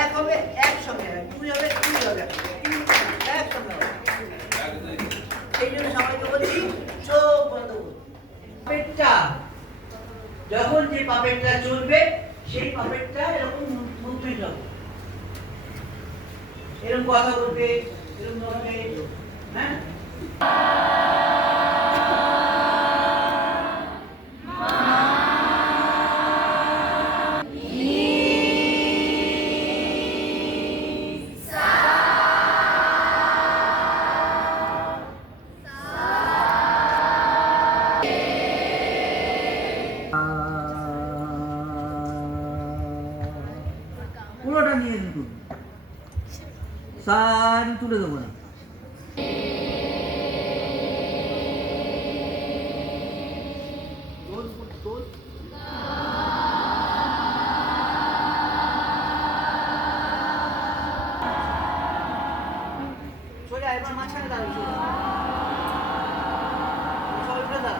এক হবে একসঙ্গে, দুই হবে দুই হবে, তিন একসঙ্গে হবে। সেই জন্য সবাইকে বলছি চোখ বন্ধ করুন। পাপেটটা যখন যে পাপেটটা চলবে সেই পাপেটটা এরকম মুভমেন্ট হবে, এরকম কথা বলবে, এরকম বলবে, হ্যাঁ। পুরোটা নিয়ে তুলুন, সারি তুলে দেবো না। সোজা এবার মাঝখানে দাঁড়িয়ে